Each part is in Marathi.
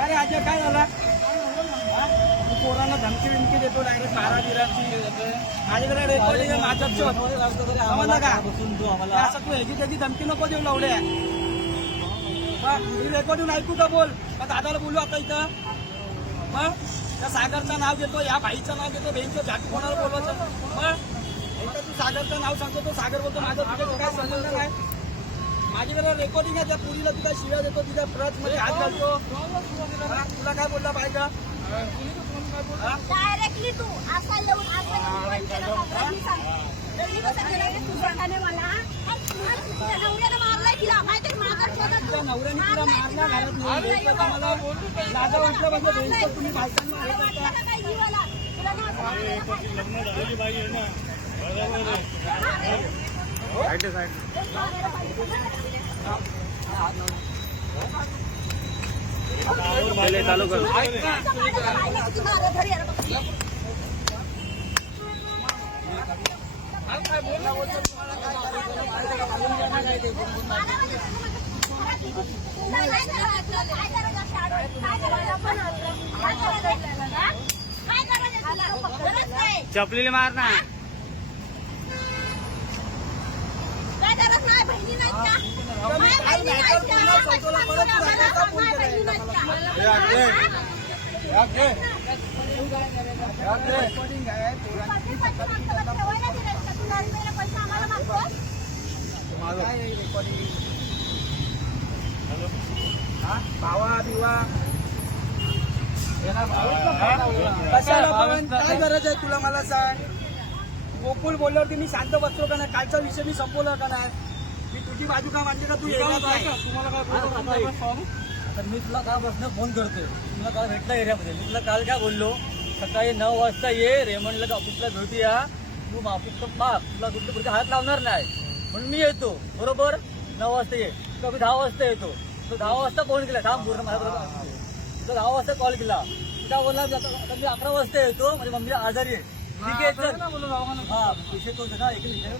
अरे आज काय झाला? पोरांना धमकी बिमकी देतो डायरेक्ट बारा बिराची. माझ्याकडे रेकॉर्डिंग माझ्याच समजलं का? हे असं तू ह्याची त्याची धमकी नको देऊ लावले मी रेकॉर्डिंग ऐकू का बोल? का दादाला बोलू आता इथं. मग त्या सागरचं नाव घेतो या भाईचं नाव घेतो बहिणीचं झाट कोणाला बोलवायचं? मग तू सागरचं नाव सांगतो तो सागर बोलतो माझं तुझं काय संबंध नाही? माझ्याकडे रेकॉर्डिंग आहे त्या पुरीला तुझ्या शिव्या देतो तिच्या प्रत मध्ये हात घालतो. तुला काय बोलला पाहिजे? डायरेक्टली तू असा येऊन नवऱ्यानं तिला, तुला मारला मला उठलं म्हणजे तुम्ही बायकांना हे का काय जीवाला? तुला चालू कर असं मार बाईला भावा बिवा काय गरज आहे तुला मला सांग? गोकुल बोलल्यावरती मी शांत बसलो का नाही? कालचा विषय मी संपवला का नाही? मी तुझी बाजू का मानते का तू आता मी तुला कालपासून फोन करतोय. तुला काल भेटला एरियामध्ये. मी तुला काल काय बोललो? सकाळी नऊ वाजता ये. रेमंडला ऑफिसला भेटूया. तू ऑफिसचं माप तुला कुठल्या पुढे हात लावणार नाही. म्हणून मी येतो. बरोबर? नऊ वाजता ये. तुला मी दहा वाजता येतो. तो दहा वाजता फोन केला. थांब पूर्ण माझ्या बरोबर. तुला दहा वाजता कॉल. केला तुला बोलला? मी आता आता मी अकरा वाजता येतो. म्हणजे मम्मी आजारी आहे. ठीक आहे चल. हा विषय तोच आहे ना. एक विषय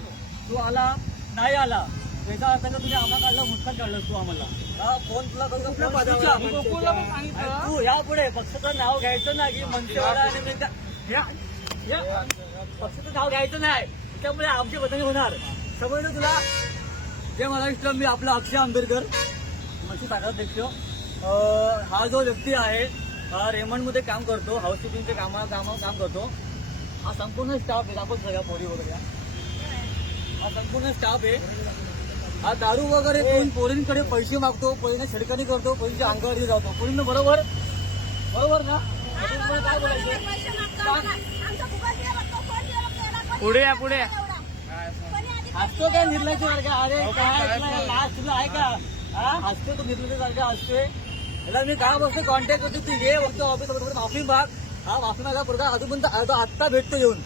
तू आला? नाही आला. त्याचा अर्थ का तुझ्या आम्हाला काढला मुस्कान काढलं तू आम्हाला. हा फोन तुला करतो कुठल्या फोन पदावर? Switch off. गोकुळला पण सांगितलं. आणि तू ह्या पुढे पक्षाचं नाव घ्यायचं ना की मंचवाडा आणि मी त्या- ह्या- ह्या पक्षाचं नाव घ्यायचं नाही. त्यामुळे आमची बदली होणार. समजलं तुला? जे मला इथलं मी आपला अक्षय आंबेडकर मशी अध्यक्ष. अं, हा जो व्यक्ती आहे हा रेमंडमध्ये काम करतो हाऊसकीपिंगचे कामा कामा काम करतो. हा संपूर्ण स्टाफ आहे. दाखवत सगळ्या पोरी वगैरे. हा संपूर्ण स्टाफ आहे. हा दारू वगैरे पिऊन पोरींकडे पैसे मागतो पोरींना छेडखानी करतो पोरींच्या अंगावरती जातो पोरींना बरोबर? बरोबर ना? आता काय बोलायचं पुढे या, पुढे. हसतो काय निर्लज्ज सारखा? अरे काय तुला आहे का? हा? हसतो तू निर्लज्ज सारखा हसतोय. याला मी काय बसतो कॉन्टॅक्ट करतो तू ये बघतो ऑफिस माफी माग. हा माफी मागा पुढे अजून पण आत्ता भेटतो येऊन.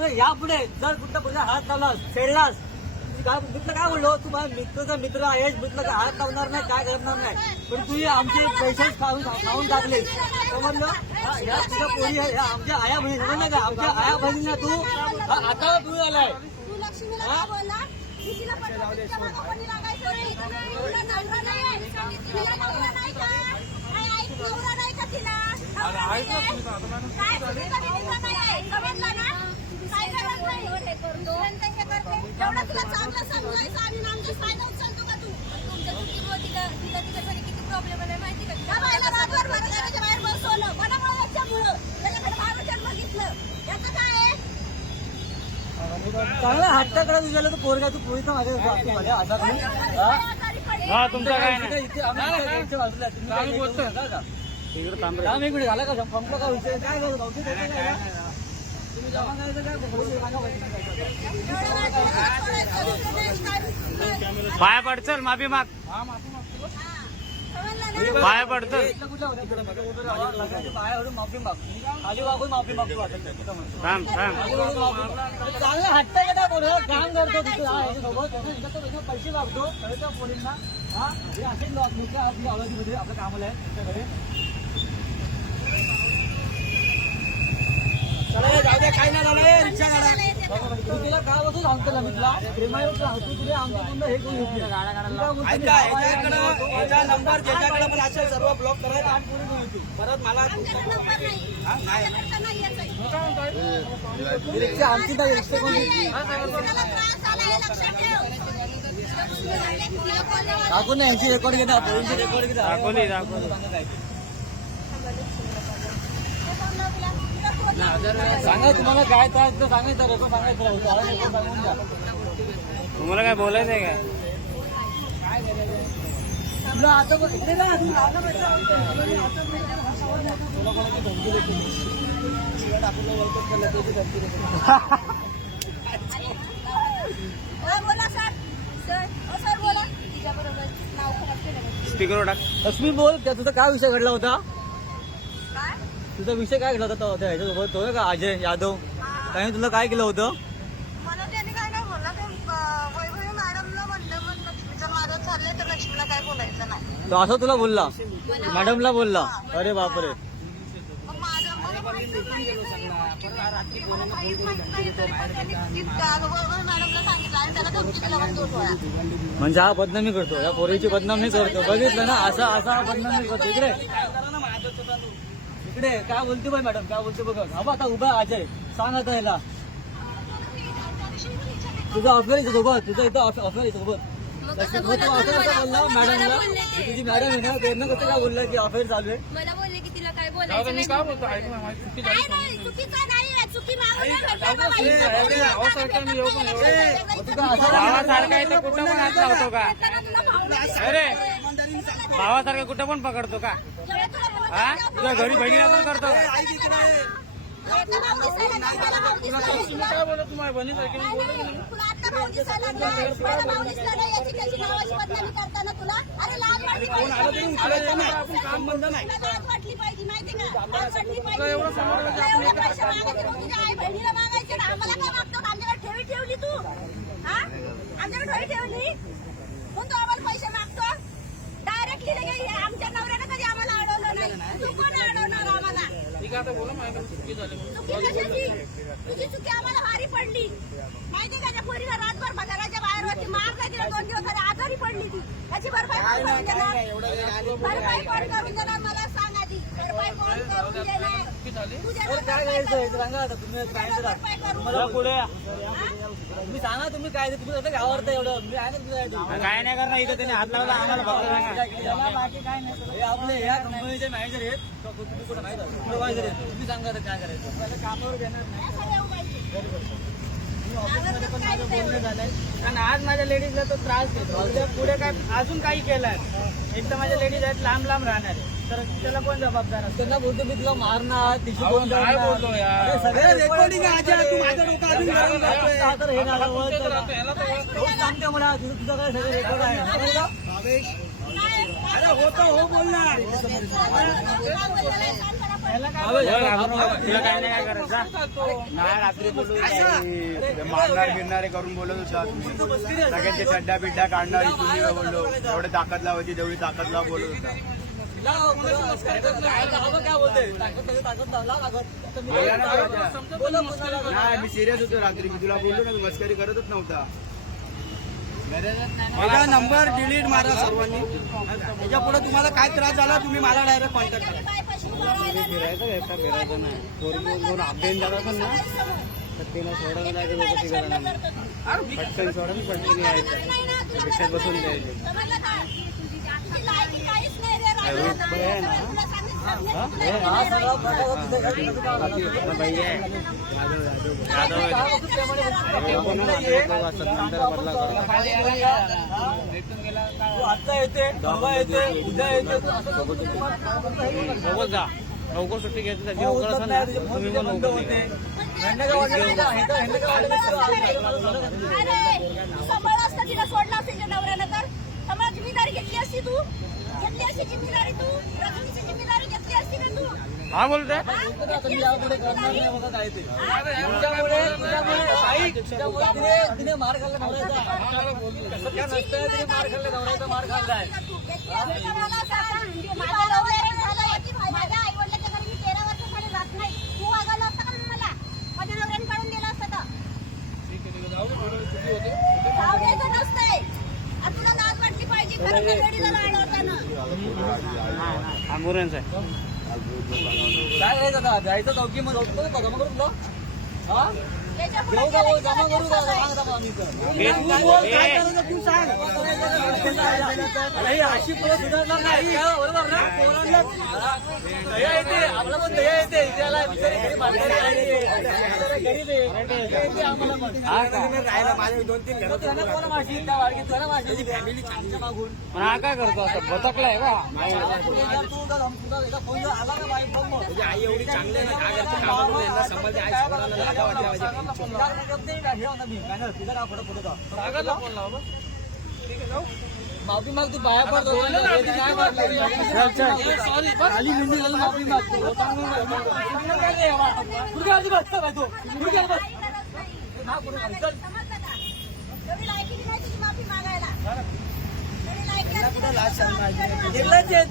पुढे या पुढे. जर कुठला पुढे हात लावलास तू काय मित्र काय बोललो? तू माझा मित्रचा मित्र आहेस मित्र का हात लावणार नाही काय करणार नाही. पण तू हे आमचे पैसे खाऊन खाऊन टाकले. समजलं हा, या तुझ्या पोरी आहे या आमच्या आया बहिणी समजलं का? आमच्या आया बहिणींना तू आता तू आलाय? काय आहे? चांगला हट्टाकडे तुझ्याला तू पोरगा तू पोरीचा माझ्या तू माझ्या नाही. हा? तुमचा काय इथे- नाही. बाजूला. तुम्ही बोलतो नका का? मिनिट झाला का? संपला का विषय? काय करू गावठी पाया पडचल माफी माग. पाया पडचल पायावरून माफी खाली वागून माफी मागतो थांब थांब. चांगलं हट्ट का काम करतो पैसे मागतो कळतं पोरींना हा हे असेच लोक आपल्या आपलं कामाला आहे त्याच्याकडे नंबर ज्याच्याकडे पण असेल सर्व ब्लॉक करायला पुढे घेऊन येतो. परत मला. रिक्षा आमची रिक्षा कोणती यांची रेकॉर्ड घेता रेकॉर्ड घेता. दाखवली दाखवली सांगा तुम्हाला काय त्रास तर सांगायचं रेकॉर्ड सांगायचं सांगून द्या. तुम्हाला काय बोलायचंय का? तुला आता इकडे. तुला कोणाची धमकी देते आपल्याला केलं, त्याची धमकी देते. स्पीकरवर टाक. लक्ष्मी बोल त्या तुझा काय विषय घडला होता? काय तुझा विषय काय घडला होता तो- त्या ह्याच्यासोबत? तो आहे का अजय यादव? त्याने तुला काय केलं होतं? मला त्याने काय नाही बोलला. ते अं, वैभवी मॅडमला म्हणलं पण लक्ष्मीचं माझं चाललंय तर लक्ष्मीला काय बोलायचं नाही. तो असं तुला बोलला? मॅडमला बोलला? अरे बापरे. मग माझं मला माहितीच नाहीये तरी. मला काहीच माहीत नाही तरी पण त्यांनी त्या वैभवी मॅडमला सांगितलं आणि त्याला धमकी दिला पण दोन वेळा. म्हणजे हा बदनामी करतो. या पोरीची बदनामी करतो. बघितलं ना? असा असा हा बदनामी करतो. इकडे. इकडे काय बोलते बाई मॅडम काय बोलते बघ. हा बघ, आता उभा अजय. सांग आता याला. तुझं अफेअर आहे सोबत तुझं इथं अफेअर आहे सोबत बोलला मॅडमला. ही तुझी मॅडम आहे ना त्यांना कसं काय बोललं की अफेअर चालू आहे? मला बोलले की तिला काय बोलायचं नाही काय नाही चुकीचं नाही चुकी मग तू काय असं भावासारखा आहे. तर कुठं पण हात लावतो का? अरे भावासारखं कुठं पण पकडतो का? हा? तुझ्या घरी बहिणीला पण करतो. का कोण आलं तरी उचलायचं नाही. आपण काम बंद नाही. ठेवली तू हा आमच्याकडे ठेवी ठेवली मग तू आम्हाला पैसे मागतो डायरेक्टली लगे आमच्या नवऱ्यानं कधी आम्हाला अडवलं नाही तू कोण अडवणार आम्हाला चुकी कशाची? तुझी चुकी आम्हाला भारी पडली. माहिती का त्या पोरीला रातभर भंडाराच्या बाहेर होती मार नाही तिला दोन दिवस झाले आजारी पडली ती. त्याची भरपाई कोण करून देणार? भरपाई कोण करून देणार मला सांग आधी भरपाई कोण करून देणार? काय करायचं? हे. सांगा आता तुम्ही काय पुढे. तुम्ही सांगा तुम्ही काय तुम्ही आता आवडतं एवढं. मी आहे ना तुझ्या इथं. काय नाही करणार इथं. त्याने हात लावला आम्हाला बाकी काय नाही. हे आपले या कंपनीचे मॅनेजर आहेत. का तुम्ही कुठं माहिती आहे? सुपरवायझर आहेत. तुम्ही सांगा काय करायचं. कामावर घेणार नाही. आज माझ्या लेडीजला तो त्रास देतो. पुढे काय अजून काही केलं एक तर माझ्या लेडीज आहेत लांब लांब राहणार. आहे तर त्याला कोण जबाबदार असतो? त्यांना बोलतो मी तुला मारणार तिची अहो, कोण काय करणार? बोलतो यार? हे सगळे अरे, recording आहे, अजय, तू माझं डोकं अजून गरम करतोय. आता तर हे झालं, वर तर- रोज सांगते मला तुझं तुझं काय सगळं रेकॉर्ड आहे. समजलं? अरे होतं हो बोलणार. तुला काय नाही काय करायचं? जा. नाही रात्री बोलू मारणार गिरणारे करून बोलत होता तुम्ही सगळ्यांचे चड्डा बिड्डा काढणार इथून बोललो. एवढे ताकद लावायची तेवढी ताकद लाव बोलत होता. मी- सिरियस होतो रात्री मी तुला बोललो ना तू मस्करी करतच नव्हता माझा नंबर डिलीट मारा सर्वांनी. त्याच्या पुढे तुम्हाला काय त्रास झाला तुम्ही मला डायरेक्ट कॉन्टॅक्ट करा. फिरायचं फिरायचं नाही ना तिला सोडायला जायचं लोक पटकन सोडून पटकन यायचं रिक्षात बसून द्यायचे आत्ता येते परवा येते उद्या येते तू लवकर जा लवकर सुट्टी घ्यायची त्याची लवकर असं नाही, तुम्ही पण लवकर होते तिने- तिने मार खाल्ला नवऱ्याचा. सध्या नसतं तिने मार खाल्ला नवऱ्याचा मार खाल्लाय माझ्या आई वडिलांच्या घरी मी तेरा वर्षासाठी राहत नाही तू वागायला असता का मला माझ्या नवऱ्याने काढून दिलं असतं का आंबुरन्स आहे. काय करायचं आता जायचं चौकी मग? बघा मग तुला. हा? काय अशी पोरं सुधारणार नाही? बरोबर ना? पोरांना. दया येते आपला पण दया येते. त्याला बिचारे पण. हा काय करतो असं? भटकलाय का मग. आई एवढी चांगली आहे ना घागरची कामं करून यांना समज आहे, आई माफी माग तू पाया पडतो सॉरी खाली निंदी झाली माफी मागतो. पुढे आधी बसता बाई तू. पुढे आधी बस. ना माफी मागायला. निर्लज्ज आहे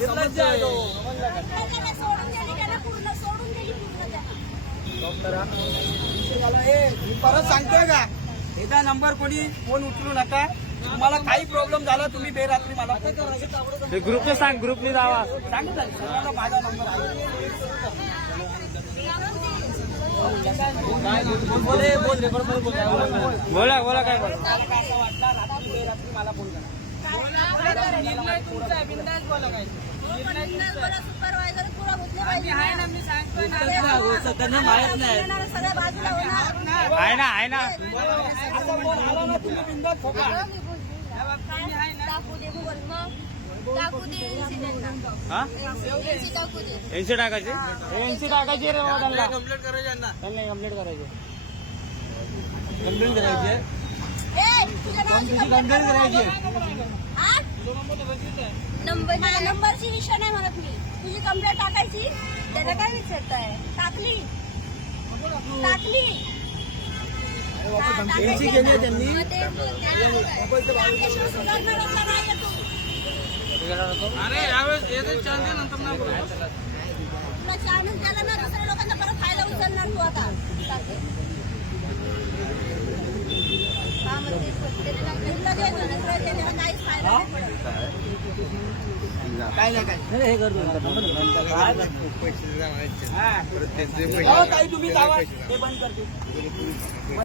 निर्लज्ज आहे तो. परत सांगतोय का? एकदा नंबर कोणी फोन उचलू नका. तुम्हाला काही प्रॉब्लेम झाला तुम्ही बेरात्री मला फोन करा. ग्रुपने सांग ग्रुपने जावा. सांगितलं ना, सर्वांना माझा नंबर आहे. बोले बोल काय बोल. बोला. बोला आहे ना आहे ना. एनसी टाकायची? एनसी टाकायची रे बाबा त्यांना. कंप्लेंट करायची त्यांना कंप्लेंट करायची. कंप्लेंट करायची? Complaint करायची. नंबर नंबरची विषय नाही म्हणत मी. तुझी कंप्लेंट टाकायची त्याला काय विचारताय? टाकली. टाकली? तुला चान्स द्यायला ना दुसऱ्या लोकांना परत फायदा उचलणार तू आता. काय नाही काय हे कर नंतर. हा. ताई तुम्ही करते